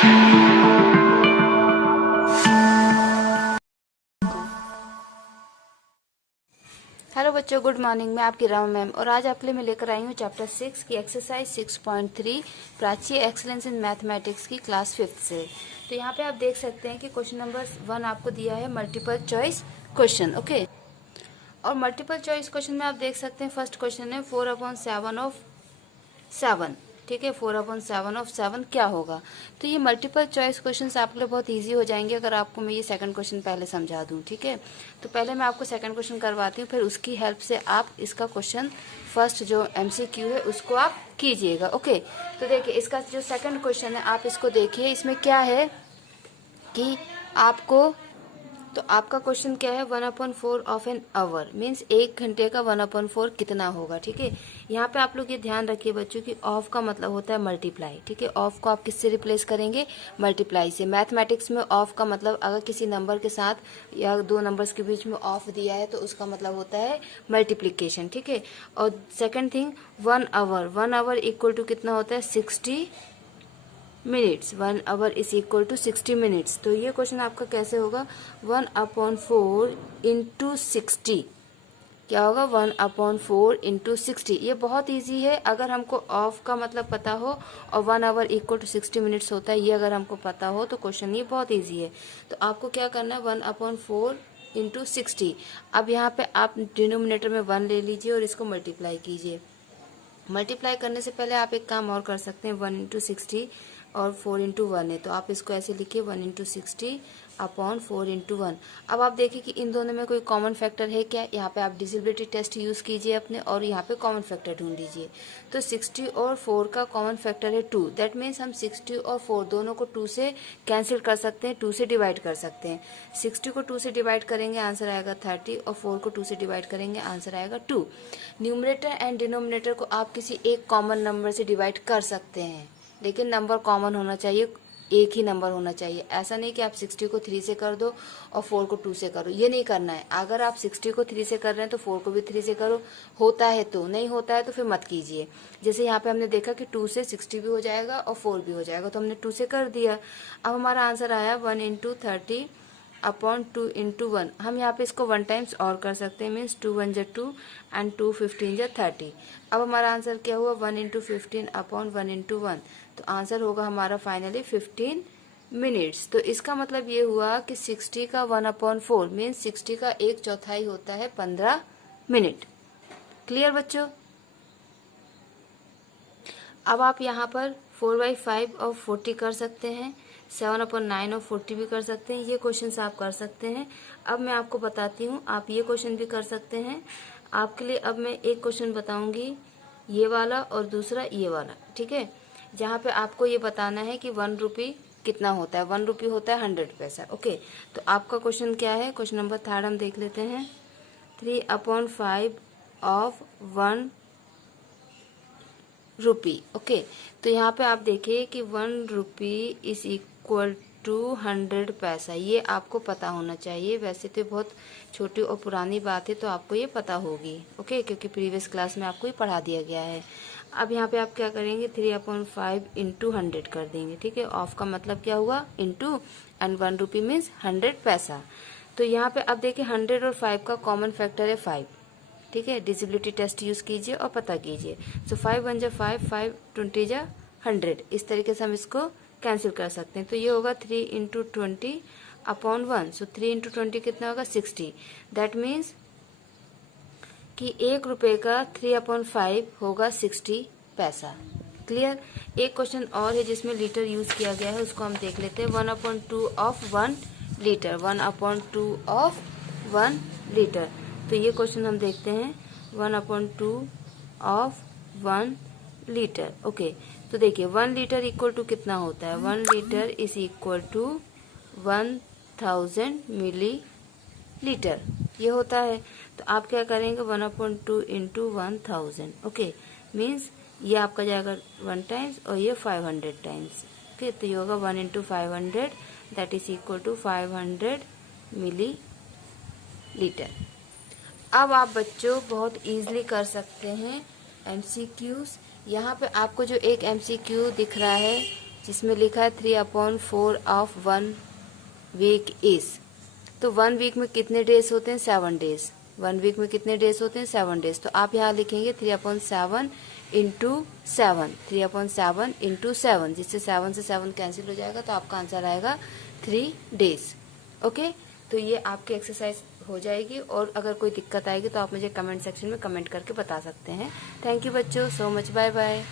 Hello बच्चों, good morning. मैं आपकी राम मैम और आज आपके लिए मैं लेकर आई हूँ चैप्टर 6 की exercise 6.3 Prachi excellence in mathematics की क्लास 5th से। तो यहाँ पे आप देख सकते हैं कि क्वेश्चन नंबर 1 आपको दिया है मल्टीपल चॉइस क्वेश्चन। ओके, और मल्टीपल चॉइस क्वेश्चन में आप देख सकते हैं फर्स्ट क्वेश्चन है 4/7 ऑफ 7। ठीक है, 4/7 ऑफ 7 क्या होगा। तो ये मल्टीपल चॉइस क्वेश्चंस आपके लिए बहुत इजी हो जाएंगे अगर आपको मैं ये सेकंड क्वेश्चन पहले समझा दूं। ठीक है, तो पहले मैं आपको सेकंड क्वेश्चन करवाती हूँ, फिर उसकी हेल्प से आप इसका क्वेश्चन फर्स्ट जो MCQ है उसको आप कीजिएगा। ओके, तो देखिए इसका जो सेकंड क्वेश्चन है आप इसको देखिए। इसमें क्या है कि आपको, तो आपका क्वेश्चन क्या है 1/4 ऑफ एन आवर मीन्स 1 घंटे का 1/4 कितना होगा। ठीक है, यहाँ पे आप लोग ये ध्यान रखिए बच्चों कि ऑफ का मतलब होता है मल्टीप्लाई। ठीक है, ऑफ को आप किससे रिप्लेस करेंगे, मल्टीप्लाई से। मैथमेटिक्स में ऑफ का मतलब अगर किसी नंबर के साथ या दो नंबर्स के बीच में ऑफ दिया है तो उसका मतलब होता है मल्टीप्लीकेशन। ठीक है, और second thing 1 hour equal to कितना होता है 60 minutes. 1 hour is equal to 60 minutes. तो ये क्वेश्चन आपका कैसे होगा 1/4 इंटू 60 क्या होगा 1/4 इंटू 60। ये बहुत इजी है अगर हमको ऑफ का मतलब पता हो और 1 आवर इक्वल टू 60 मिनट्स होता है, ये अगर हमको पता हो तो क्वेश्चन ये बहुत इजी है। तो आपको क्या करना है 1/4 इंटू 60। अब यहाँ पे आप डिनोमिनेटर में 1 ले लीजिए और इसको मल्टीप्लाई कीजिए। मल्टीप्लाई करने से पहले आप एक काम और कर सकते हैं 1 इंटू 60 और 4 इंटू 1 है तो आप इसको ऐसे लिखिए 1 इंटू 60/4 इंटू 1। अब आप देखिए कि इन दोनों में कोई कॉमन फैक्टर है क्या। यहाँ पे आप डिसेबिलिटी टेस्ट यूज़ कीजिए अपने और यहाँ पे कॉमन फैक्टर ढूंढ लीजिए। तो 60 और 4 का कॉमन फैक्टर है 2। दैट मीन्स हम 60 और 4 दोनों को 2 से कैंसिल कर सकते हैं, 2 से डिवाइड कर सकते हैं। 60 को 2 से डिवाइड करेंगे आंसर आएगा 30 और 4 को 2 से डिवाइड करेंगे आंसर आएगा 2। न्यूमरेटर एंड डिनोमिनेटर को आप किसी एक कॉमन नंबर से डिवाइड कर सकते हैं, लेकिन नंबर कॉमन होना चाहिए, एक ही नंबर होना चाहिए। ऐसा नहीं कि आप 60 को 3 से कर दो और 4 को 2 से करो, ये नहीं करना है। अगर आप 60 को 3 से कर रहे हैं तो 4 को भी 3 से करो, होता है तो, नहीं होता है तो फिर मत कीजिए। जैसे यहाँ पे हमने देखा कि 2 से 60 भी हो जाएगा और 4 भी हो जाएगा, तो हमने 2 से कर दिया। अब हमारा आंसर आया 1 इंटू 30/2 इंटू 1। हम यहाँ पे इसको 1 टाइम्स और कर सकते हैं, मीन्स 2 1 = 2 एंड 2 15 = 30। अब हमारा आंसर क्या हुआ 1 इंटू 15/1 इंटू 1। तो आंसर होगा हमारा फाइनली 15 मिनट्स। तो इसका मतलब ये हुआ कि 60 का 1/4 मीन्स 60 का 1/4 होता है 15 मिनट। क्लियर बच्चों। अब आप यहाँ पर 4/5 और 40 कर सकते हैं, 7/9 और 40 भी कर सकते हैं। ये क्वेश्चंस आप कर सकते हैं। अब मैं आपको बताती हूँ, आप ये क्वेश्चन भी कर सकते हैं। आपके लिए अब मैं एक क्वेश्चन बताऊंगी, ये वाला और दूसरा ये वाला। ठीक है, जहाँ पे आपको ये बताना है कि 1 रुपी कितना होता है। 1 रुपी होता है 100 पैसा। ओके, तो आपका क्वेश्चन क्या है, क्वेश्चन नंबर 3 हम देख लेते हैं। 3/5 ऑफ 1 रुपी। ओके, तो यहाँ पे आप देखिए कि 1 रुपी इज इक्वल टू 100 पैसा। ये आपको पता होना चाहिए। वैसे तो बहुत छोटी और पुरानी बात है तो आपको ये पता होगी। ओके, क्योंकि प्रीवियस क्लास में आपको ये पढ़ा दिया गया है। अब यहाँ पे आप क्या करेंगे 3/5 इंटू 100 कर देंगे। ठीक है, ऑफ का मतलब क्या हुआ इंटू, एंड 1 रुपी मीन्स 100 पैसा। तो यहाँ पे अब देखिए 100 और 5 का कॉमन फैक्टर है 5। ठीक है, डिसेबिलिटी टेस्ट यूज कीजिए और पता कीजिए। सो 5 1 = 5, 5 20 = 100। इस तरीके से हम इसको कैंसिल कर सकते हैं। तो ये होगा 3 इंटू 20/1। सो 3 इंटू 20 कितना होगा 60। दैट मीन्स कि 1 रुपए का 3/5 होगा 60 पैसा। क्लियर। एक क्वेश्चन और है जिसमें लीटर यूज किया गया है, उसको हम देख लेते हैं। 1/2 ऑफ 1 लीटर, 1/2 ऑफ 1 लीटर। तो ये क्वेश्चन हम देखते हैं 1/2 ऑफ 1 लीटर। ओके, तो देखिए 1 लीटर इक्वल टू कितना होता है, 1 litre is equal to 1000 millilitre, ये होता है। तो आप क्या करेंगे 1/2 इंटू 1000। ओके, मीन्स ये आपका जाएगा 1 टाइम्स और ये 500 टाइम्स। ओके, तो ये होगा 1 into 500 that is equal to 500 millilitre. अब आप बच्चों बहुत इजीली कर सकते हैं MCQs। यहाँ पे आपको जो एक MCQ दिख रहा है जिसमें लिखा है 3/4 ऑफ 1 वीक इज। तो 1 वीक में कितने डेज होते हैं? 7 डेज। 1 वीक में कितने डेज होते हैं? 7 डेज। तो आप यहाँ लिखेंगे 3/7 इंटू 7, 3/7 इंटू 7, जिससे 7 से 7 कैंसिल हो जाएगा, तो आपका आंसर आएगा 3 डेज। ओके, तो ये आपकी एक्सरसाइज हो जाएगी, और अगर कोई दिक्कत आएगी तो आप मुझे कमेंट सेक्शन में कमेंट करके बता सकते हैं। थैंक यू बच्चों, सो मच, बाय बाय।